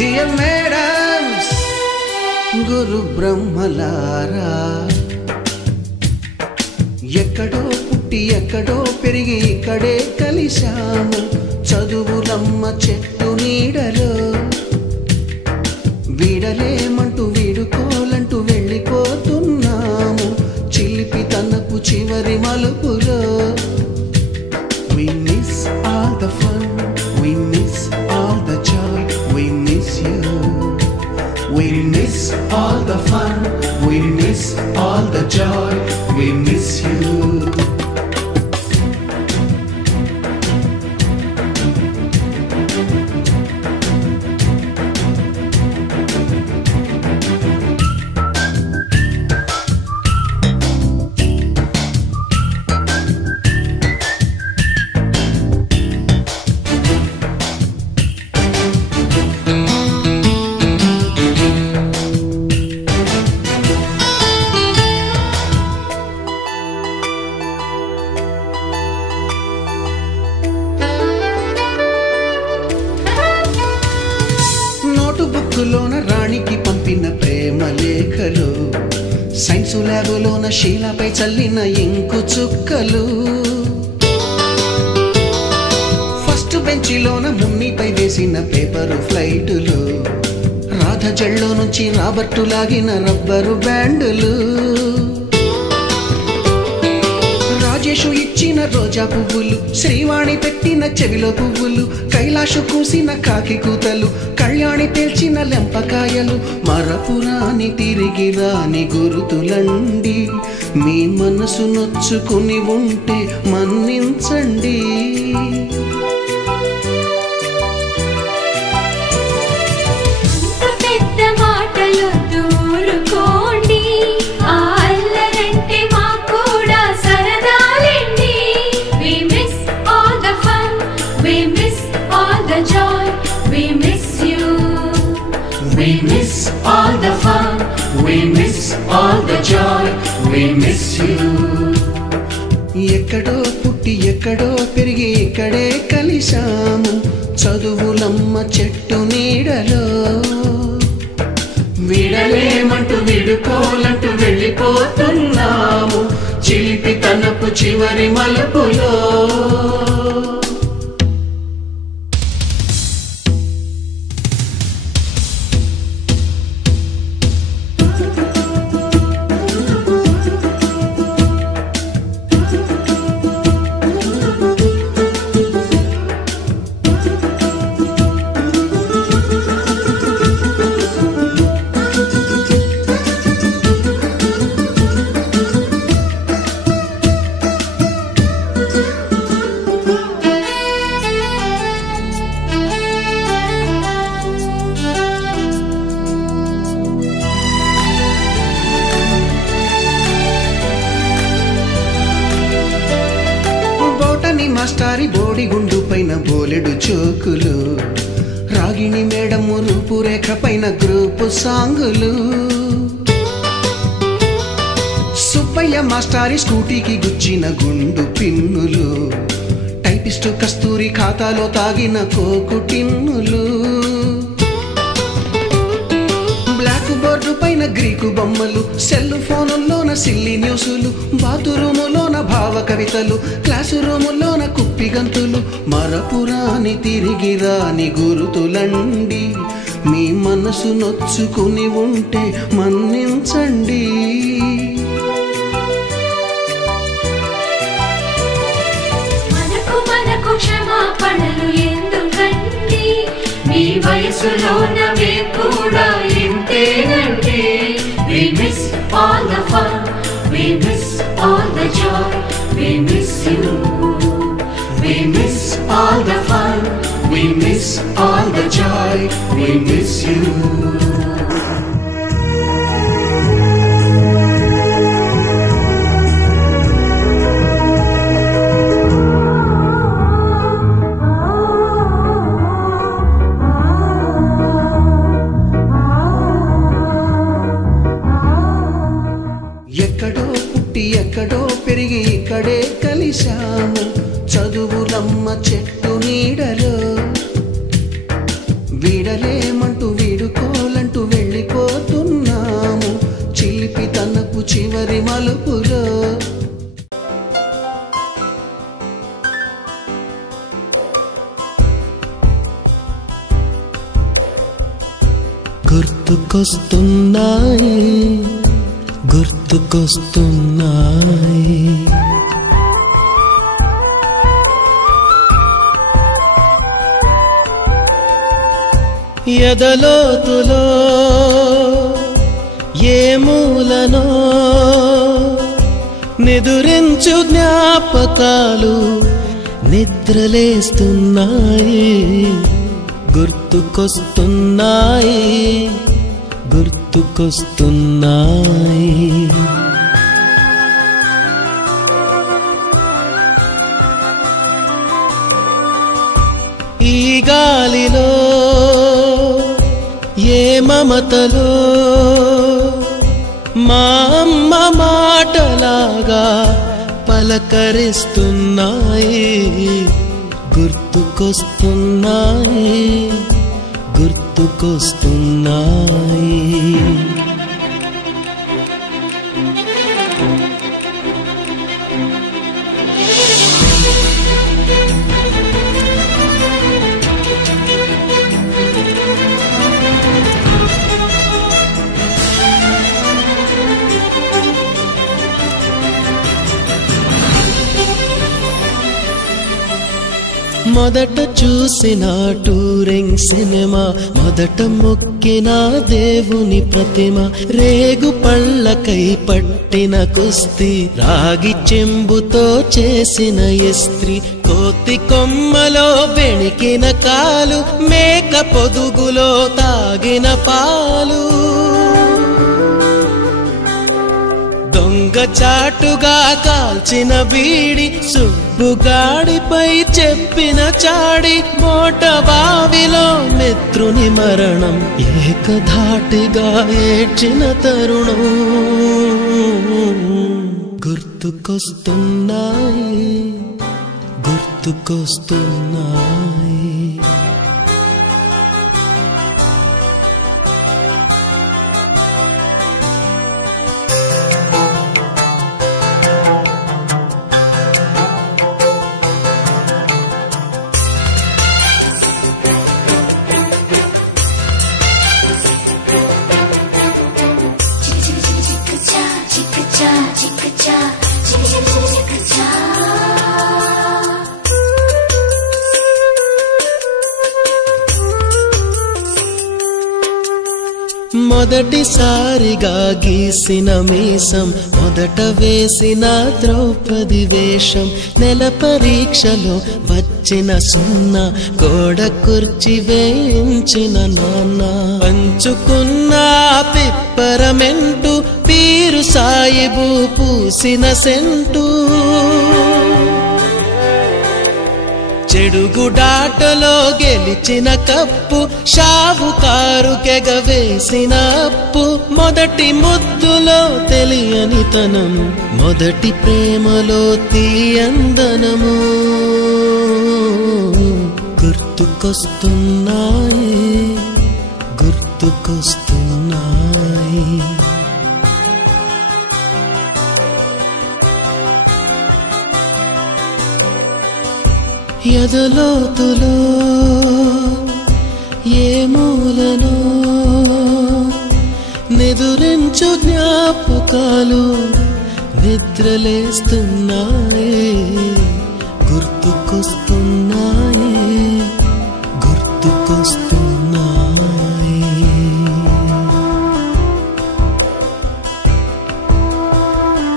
Dear madams, గురు బ్రహ్మలారా, ఎక్కడో పుట్టి ఎక్కడో పెరిగి ఇక్కడే కలిశాము చదువులమ్మ చెట్టు నీడలో. వీడలేమంటూ వీడుకోలంటూ వెళ్ళిపోతున్నాము చిలిపి తనపు చివరి మలుపులో. We miss all the fun, we miss all the joy, we miss you. We miss all the fun, we miss all the joy, we miss you. బుక్కులోన రాణికి పంపిన ప్రేమ లేఖలు, సైన్సు ల్యాబులోన శీలపై చల్లిన ఇంకు చుక్కలు, ఫస్ట్ బెంచిలోన మున్నిపై వేసిన పేపరు ఫ్లైటులు, రాధ జల్లో నుంచి రాబర్టు లాగిన rubber బ్యాండులు, Rajesh ఇచ్చిన రోజా పువ్వులు, శ్రీవాణి పెట్టిన చెవిలో పువ్వులు, కైలాషు కూసిన కాకి కూతలు, కళ్యాణి పేల్చిన లెంపకాయలు, మరపురాని తిరిగి రాని గురుతులండి. మీ మనసు నొచ్చుకుని ఉంటే మన్నించండి. We miss all the fun, we miss all the joy, we miss you. ఎక్కడో పుట్టి ఎక్కడో పెరిగి ఇక్కడే కలిశాము చదువులమ్మ చెట్టు నీడలో. వీడలేమంటూ వీడుకోలంటూ వెళ్ళిపోతున్నాము చిలిపి తనపు చివరి మలుపులో. మాస్టారి బోడిగుండు పైన బోలెడు చోకులు, రాగిణి మేడము రూపురేఖ పైన గ్రూపు సాంగులు, సుబ్బయ్య మాస్టారి స్కూటీకి గుచ్చిన గుండు పిన్నులు, టైపిస్టు కస్తూరి ఖాతాలో తాగిన కోకు టిన్నులు, బ్లాక్ బోర్డు పైన గ్రీకు బొమ్మలు, సెల్ ఫోనుల్లోన సిల్లి న్యూసులు, బాతురూములోన భావ కవితలు, క్లాసు రూములోన కుప్పి గంతులు, మరపురాని తిరిగి రాని గురుతులండి. మీ మనసు నొచ్చుకుని ఉంటే మన్నించండి. మనకు క్షమాపణలు ఎందుకండి, మీ వయసులోనవే కూడా ఇంతేనండి. We miss all the fun, we miss all the joy, we miss you. We miss all the fun, we miss all the joy, we miss you. ఎక్కడో పుట్టి ఎక్కడో పెరిగి ఇక్కడే కలిశాము చదువులమ్మ చెట్టు నీడలో. వీడలేమంటూ చివరి మలుపులో గుర్తుకొస్తున్నాయి గుర్తుకొస్తున్నాయి ఎదలోతులో ఏ మూలనో నిదురించు జ్ఞాపకాలు నిద్రలేస్తున్నాయి గుర్తుకొస్తున్నాయి గుర్తుకొస్తున్నాయి ఈ గాలిలో ఏ మమతలో మా అమ్మ మాటలాగా పలకరిస్తున్నాయి గుర్తుకొస్తున్నాయి గుర్తుకొస్తున్నాయి మొదట చూసిన టూరింగ్ సినిమా మొదట మొక్కిన దేవుని ప్రతిమ రేగు పళ్ళకై పట్టిన కుస్తీ రాగి చెంబుతో చేసిన ఇస్త్రీ కోతి కొమ్మలో బెణికిన కాలు మేక పొదుగులో తాగిన పాలు దొంగ చాటుగా కాల్చిన బీడి సుబ్బుగాడిపై చెప్పిన చాడి మోట బావిలో మిత్రుని మరణం ఏకధాటిగా ఏడ్చిన తరుణం గుర్తుకొస్తున్నాయి గుర్తుకొస్తున్నాయి మొదటిసారిగా గీసిన మీసం మొదట వేసిన ద్రౌపది వేషం నెల పరీక్షలో వచ్చిన సున్నా గోడ కుర్చీ వేయించిన నాన్న పంచుకున్న పిప్పరమెంటు పీరు సాయిబు పూసిన సెంటు చెడుగుడాటలో గెలిచిన కప్పు షావుకారు కెగవేసిన అప్పు మొదటి ముద్దులో తెలియనితనం మొదటి ప్రేమలో తీయందనము గుర్తుకొస్తున్నాయి గుర్తుకొస్తున్నాయి ఎదలోతులో ఏ మూలనో నిదురించు జ్ఞాపకాలు నిద్రలేస్తున్నాయి గుర్తుకొస్తున్నాయి